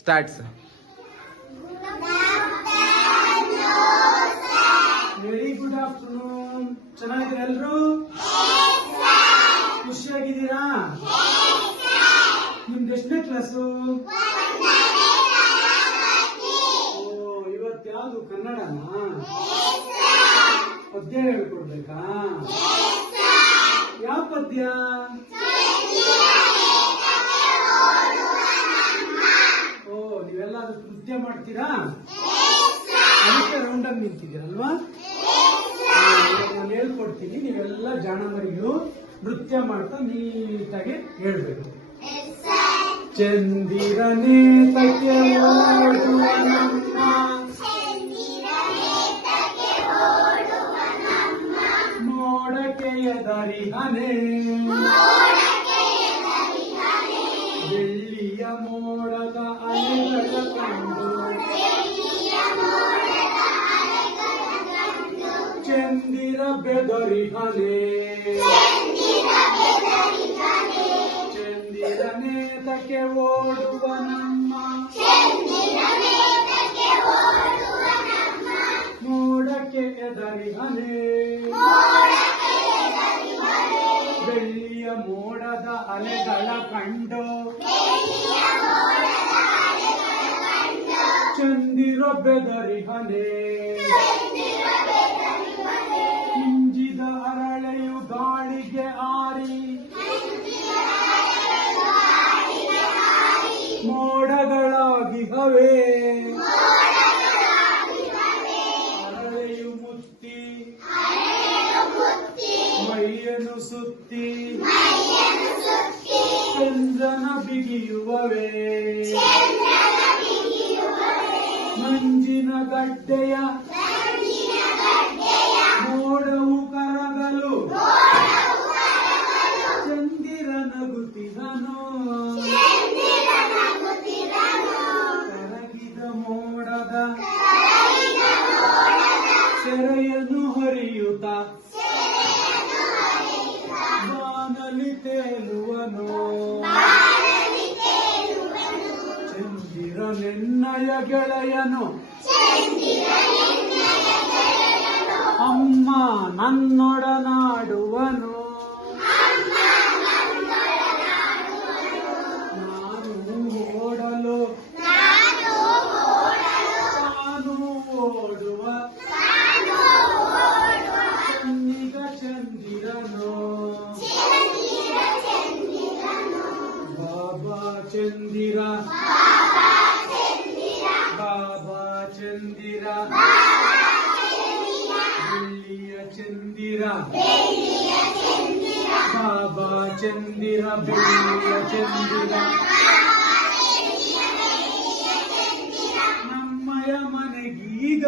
Starts. Very good afternoon. ಚೆನ್ನಾಗಿದ್ದೀರಾ ಎಲ್ರು? ಖುಷಿಯಾಗಿದ್ದೀರಾ? ನಿಮ್ದು ಎಷ್ಟನೇ ಕ್ಲಾಸು? ಇವತ್ತು ಯಾವುದು ಕನ್ನಡನಾ? ಪದ್ಯ ಹೇಳ್ಕೊಡ್ಬೇಕಾ? ಯಾವ ಪದ್ಯ? ನೀವೆಲ್ಲ ಅದಕ್ಕೆ ನೃತ್ಯ ಮಾಡ್ತೀರಾ? ಅದಕ್ಕೆ ರೌಂಡಾಗಿ ನಿಂತಿದ್ದೀರಲ್ವಾ? ನಾನು ಹೇಳ್ಕೊಡ್ತೀನಿ, ನೀವೆಲ್ಲ ಜಾಣಮರಿಗಳು ನೃತ್ಯ ಮಾಡ್ತಾ ನೀಟಾಗಿ ಹೇಳ್ಬೇಕು. ಚಂದಿರನೇ ತಕ್ಕೆ ಓಡುವ ನಮ್ಮ, ಮೋಡಕ್ಕೆ ಎದರಿಹನೆ, ಬೆಳ್ಳಿಯ ಮೋಡದ ಅಲೆಗಳ ಕಂಡು, ಚಂದಿರ ಬೆದರಿಹನೆ, ಚಂದಿರನೇ ತಕ್ಕೆ ಓಡುವ ನಮ್ಮ, ಮೋಡಕ್ಕೆ ಎದರಿಹನೆ, ಬೆಳ್ಳಿಯ ಮೋಡದ ಅಲೆಗಳ ಕಂಡು, ಚಂದಿರ ಬೆದರಿಹನೆ, ಹಿಂಜಿದ ಅರಳೆಯು ಗಾಳಿಗೆ ಆರಿ, ಮೋಡಗಳಾಗಿಹವೆ, ಅರಳೆಯು ಮುತ್ತಿ ಮೈಯನ್ನು ಸುತ್ತಿ, ಚಂದ್ರನ ಬಿಗಿಯುವವೇ, ಮಂಜಿನ ಗಡ್ಡೆಯ ಮೋಡವು ಕರಗಲು, ಚಂದಿರ ನಗುತ್ತಿದನು, ಕರಗಿದ ಮೋಡದ ಸೆರೆಯನ್ನು ಹೊರೆಯುತ್ತ, ಬಾನಲಿ ತೇಲುವನು, ಚಂದಿರನೆನ್ನಯ ಗೆಳೆಯನು, ಅಮ್ಮ ನನ್ನೊಡನಾಡುವನು, ನಾನು ಓಡಲು ತಾನು ಓಡುವ ಚಂದಿಗ ಚಂದಿರನು, ಬಾಬಾ ಚಂದಿರ, ಬಾಬಾ ಚಂದಿರ, ಬೆಳ್ಳಿಯ ಚಂದಿರ, ಬಾಬಾ ಚಂದಿರ, ಬೆಳ್ಳಿಯ ಚಂದಿರ, ನಮ್ಮಯ ಮನೆಗೀಗ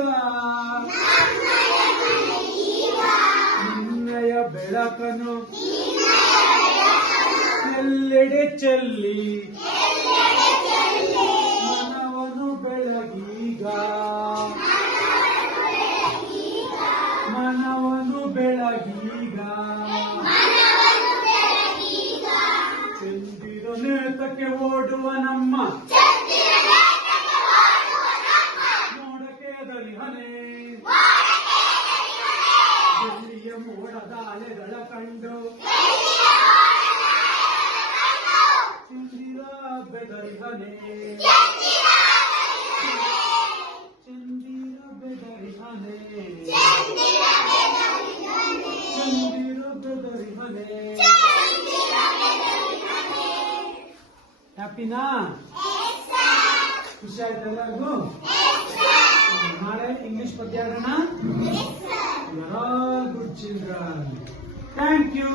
ನಿನ್ನಯ ಬೆಳಕನು ಎಲ್ಲೆಡೆ ಚೆಲ್ಲಿ, ಮನವನು ಬೆಳಗೀಗ, ಮನವನು ಬೆಳಗೀಗ, ಚಂದಿರನೇತಕ್ಕೆ ಓಡುವ ನಮ್ಮ, ಮೋಡಕ್ಕೆ ಎದರಿಹನೆ, ಬೆಳ್ಳಿಯ ಮೋಡದ ಅಲೆಗಳ ಕಂಡು, ಚಂದಿರ ಬೆದರಿಹನೆ, ಚಂದಿರ ಬೆದರಿಹನೆ, ಚಂದಿರ ಬೆದರಿಹನೆ. ಹ್ಯಾಪಿನಾ? ಖುಷಿ ಆಯ್ತು ಎಲ್ಲರಿಗೂ? ನಾಳೆ ಇಂಗ್ಲಿಷ್ ಪದ್ಯ ಆಡೋಣ. Very good children. Thank you.